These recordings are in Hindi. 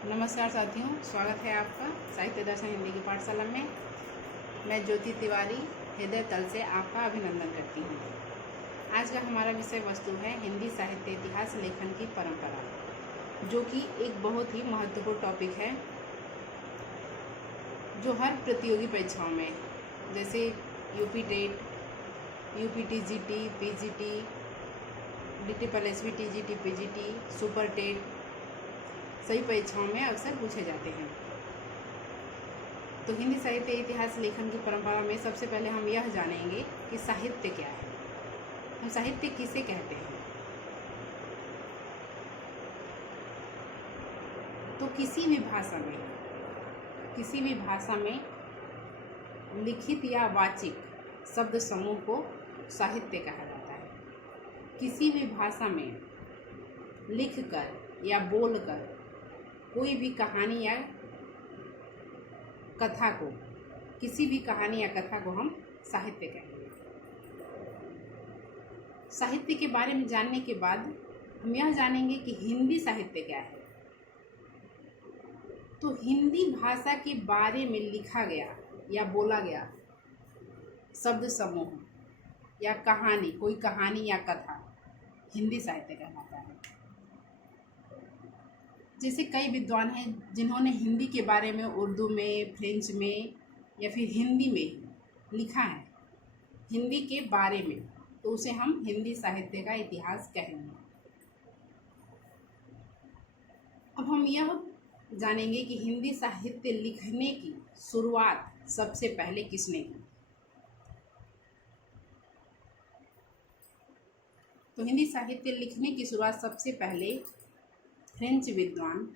नमस्कार साथियों, स्वागत है आपका साहित्य दर्शन हिंदी की पाठशाला में। मैं ज्योति तिवारी हृदय तल से आपका अभिनंदन करती हूँ। आज का हमारा विषय वस्तु है हिंदी साहित्य इतिहास लेखन की परंपरा, जो कि एक बहुत ही महत्वपूर्ण टॉपिक है, जो हर प्रतियोगी परीक्षाओं में जैसे UP TET, UP TGT, PGT, DTPLSB, TGT, PGT, super TET, सभी परीक्षाओं में अक्सर पूछे जाते हैं। तो हिंदी साहित्य इतिहास लेखन की परंपरा में सबसे पहले हम यह जानेंगे कि साहित्य क्या है, हम साहित्य किसे कहते हैं। तो किसी भी भाषा में लिखित या वाचिक शब्द समूह को साहित्य कहा जाता है। किसी भी भाषा में लिखकर या बोलकर कोई भी कहानी या कथा को, किसी भी कहानी या कथा को हम साहित्य कहेंगे। साहित्य के बारे में जानने के बाद हम यह जानेंगे कि हिंदी साहित्य क्या है। तो हिंदी भाषा के बारे में लिखा गया या बोला गया शब्द समूह या कहानी, कोई कहानी या कथा हिंदी साहित्य कहलाता है। जैसे कई विद्वान हैं जिन्होंने हिंदी के बारे में उर्दू में, फ्रेंच में या फिर हिंदी में लिखा है हिंदी के बारे में, तो उसे हम हिंदी साहित्य का इतिहास कहेंगे। अब हम यह जानेंगे कि हिंदी साहित्य लिखने की शुरुआत सबसे पहले किसने की। तो हिंदी साहित्य लिखने की शुरुआत सबसे पहले फ्रेंच विद्वान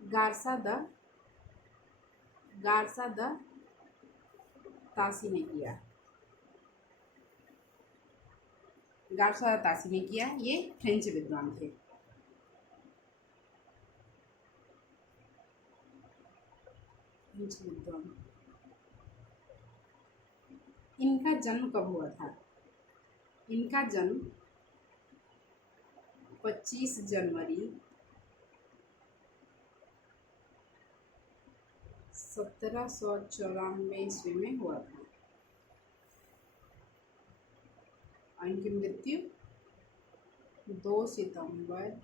गार्सा द तासी ने किया। गार्सा द तासी ने किया, ये फ्रेंच विद्वान थे। इनका जन्म कब हुआ था? इनका जन्म 25 जनवरी 1794 ईस्वी में हुआ था और इनकी मृत्यु 2 सितंबर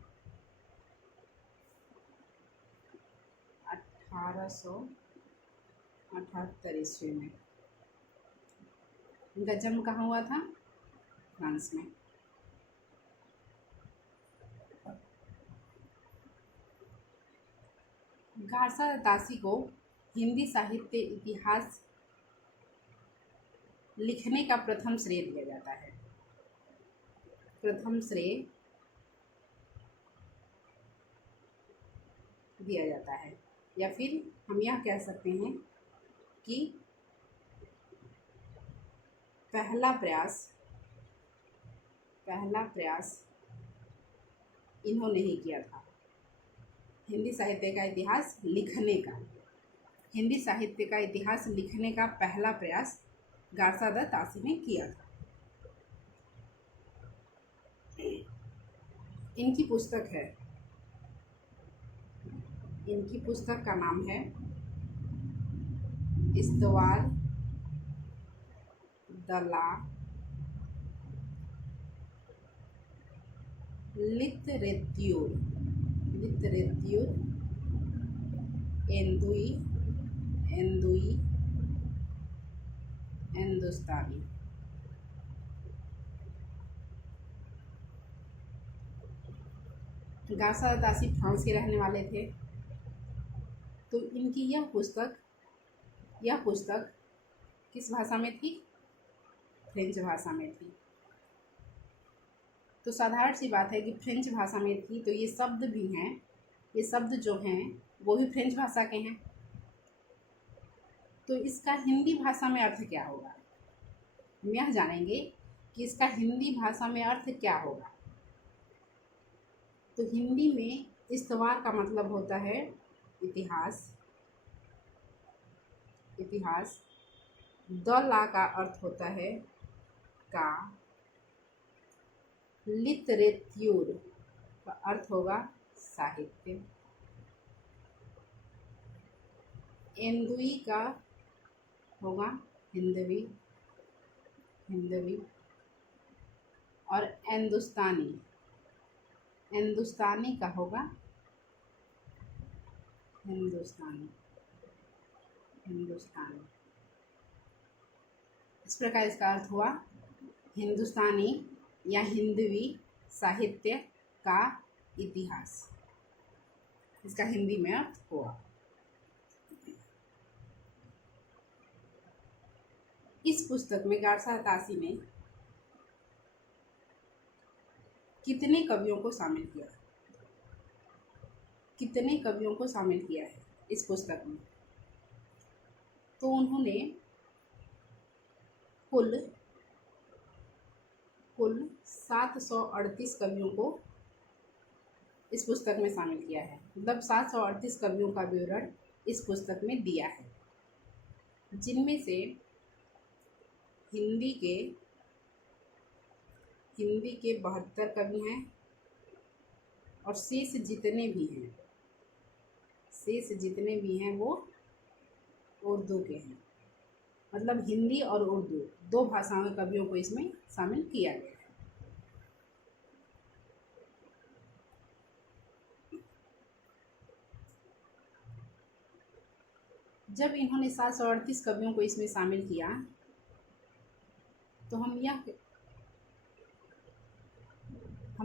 1878 ईस्वी में। इनका जन्म कहाँ हुआ था? फ्रांस में। गार्सा द तासी को हिंदी साहित्य इतिहास लिखने का प्रथम श्रेय दिया जाता है। प्रथम श्रेय दिया जाता है, या फिर हम यह कह सकते हैं कि पहला प्रयास इन्होंने ही किया था हिंदी साहित्य का इतिहास लिखने का। हिंदी साहित्य का इतिहास लिखने का पहला प्रयास गार्सा द तासी ने किया था। इनकी पुस्तक का नाम है इस्तवार द ला लिटरेच्यूर Hindustani. Garcin de Tassy France के रहने वाले थे। तो इनकी यह पुस्तक किस भाषा में थी? फ्रेंच भाषा में थी। तो साधारण सी बात है कि फ्रेंच भाषा में थी, तो ये शब्द जो हैं वो भी फ्रेंच भाषा के हैं। तो इसका हिंदी भाषा में अर्थ क्या होगा, हम यह जानेंगे कि इसका हिंदी भाषा में अर्थ क्या होगा। तो हिंदी में इस्तवार का मतलब होता है इतिहास। द ला का अर्थ होता है का। लिटरेच्यूर का अर्थ होगा साहित्य। हिंदवी का होगा हिंदवी, हिंदवी। और हिंदुस्तानी, हिंदुस्तानी का होगा हिंदुस्तानी, हिंदुस्तानी। इस प्रकार इसका अर्थ हुआ हिंदुस्तानी या हिंदवी साहित्य का इतिहास। इसका हिंदी में अर्थ हुआ। इस पुस्तक में गारसा तासी ने कितने कवियों को शामिल किया, कितने कवियों को शामिल किया है इस पुस्तक में? तो उन्होंने कुल 738 कवियों को इस पुस्तक में शामिल किया है। मतलब 738 कवियों का विवरण इस पुस्तक में दिया है, जिनमें से हिंदी के 72 कवि हैं और शेष जितने भी हैं वो उर्दू के हैं। मतलब हिंदी और उर्दू दो भाषाओं के कवियों को इसमें शामिल किया गया है। जब इन्होंने 738 कवियों को इसमें शामिल किया तो हम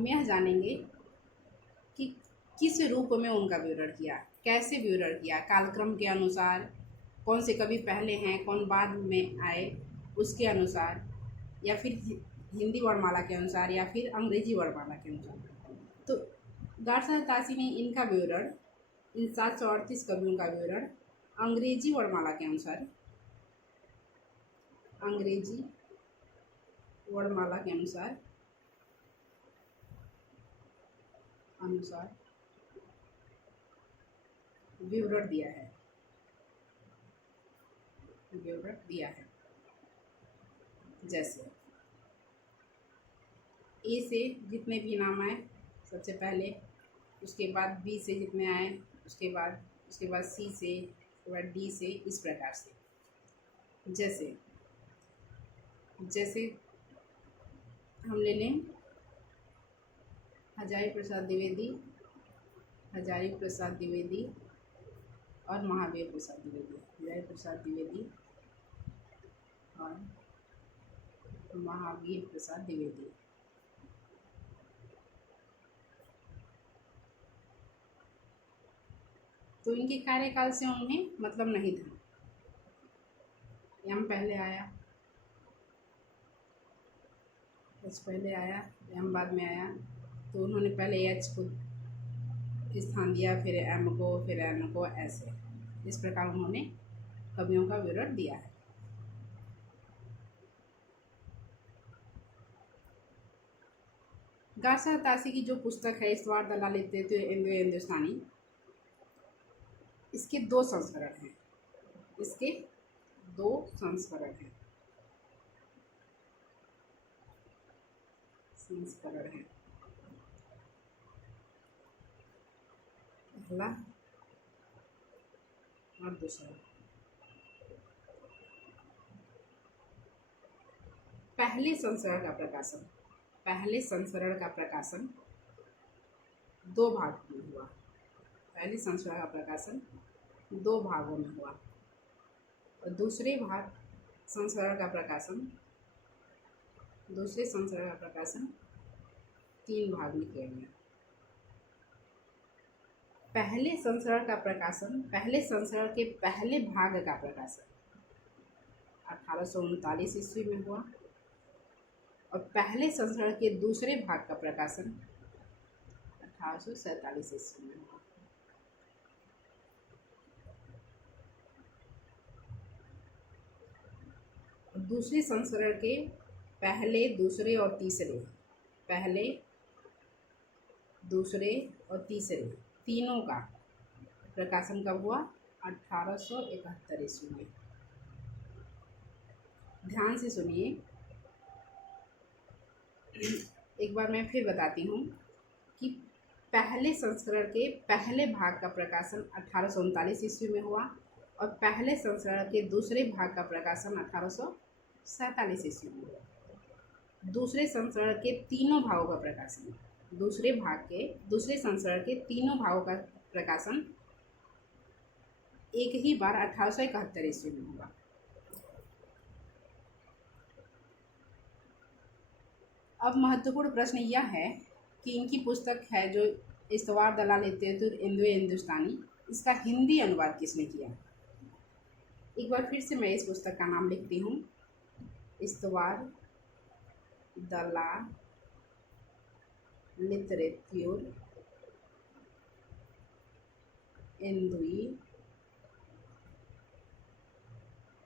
यह जानेंगे कि किस रूप में उनका विवरण किया, कैसे विवरण किया, कालक्रम के अनुसार, कौन से कवि पहले हैं कौन बाद में आए उसके अनुसार, या फिर हिंदी वर्णमाला के अनुसार, या फिर अंग्रेजी वर्णमाला के अनुसार। तो गारसा तासी ने इनका विवरण, इन 738 कवियों का विवरण अंग्रेजी वर्णमाला के अनुसार, अंग्रेजी वर्णमाला के अनुसार विवरण दिया है, जैसे ए से जितने भी नाम आए सबसे पहले, उसके बाद बी से जितने आए उसके बाद सी से, उसके बाद डी से, इस प्रकार से। जैसे हम ले लें हजारी प्रसाद द्विवेदी और महावीर प्रसाद द्विवेदी, हजारी प्रसाद द्विवेदी और महावीर प्रसाद द्विवेदी। तो इनके कार्यकाल से उन्हें मतलब नहीं था। एम पहले आया, एम बाद में आया, तो उन्होंने पहले एच को स्थान दिया, फिर एम को, फिर एन को, ऐसे इस प्रकार उन्होंने कवियों का विवरण दिया है। गारसा तासी की जो पुस्तक है इस्तवार दलालित हिंदुस्तानी, इसके 2 संस्करण हैं। पहला और दूसरा। पहले संस्करण का प्रकाशन 2 भाग में हुआ। पहले संस्करण का प्रकाशन 2 भागों में हुआ और दूसरे संस्करण का प्रकाशन 3 भाग में किया गया। पहले संस्करण के पहले भाग का प्रकाशन 1839 ईस्वी में हुआ और पहले संस्करण के दूसरे भाग का प्रकाशन 1847 ईस्वी में हुआ। दूसरे संस्करण के पहले, दूसरे और तीसरे तीनों का प्रकाशन कब हुआ? 1871 ईस्वी में। ध्यान से सुनिए, एक बार मैं फिर बताती हूँ कि पहले संस्करण के पहले भाग का प्रकाशन 1839 ईस्वी में हुआ और पहले संस्करण के दूसरे भाग का प्रकाशन 1847 ईस्वी में हुआ। दूसरे संस्करण के तीनों भागों का प्रकाशन, दूसरे संस्करण के तीनों भागों का प्रकाशन एक ही बार 1871 ईस्वी में हुआ। अब महत्वपूर्ण प्रश्न यह है कि इनकी पुस्तक है जो इस्तवार दलाल हिंदुस्तानी, इसका हिंदी अनुवाद किसने किया। एक बार फिर से मैं इस पुस्तक का नाम लिखती हूँ, इस्तवार दलाल लिटरेच्योर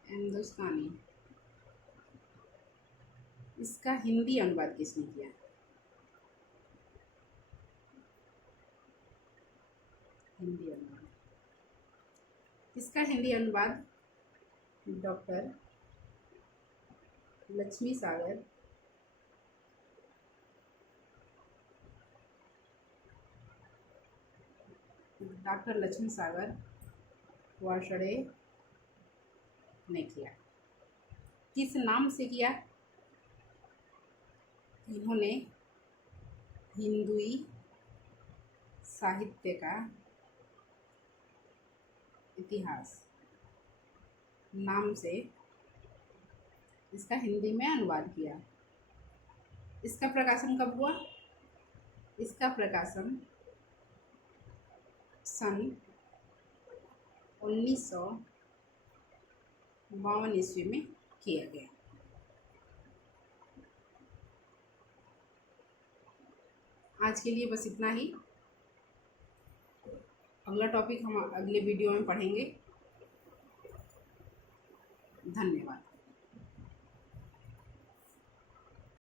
हिंदुस्तानी, इसका हिंदी अनुवाद किसने किया। हिंदी अनुवाद, इसका हिंदी अनुवाद डॉक्टर लक्ष्मी सागर वार्षणे ने किया। किस नाम से किया। इन्होंने हिंदुई साहित्य का इतिहास नाम से इसका हिंदी में अनुवाद किया। इसका प्रकाशन कब हुआ। इसका प्रकाशन सन 1952 ईस्वी में किया गया। आज के लिए बस इतना ही। अगला टॉपिक हम अगले वीडियो में पढ़ेंगे। धन्यवाद।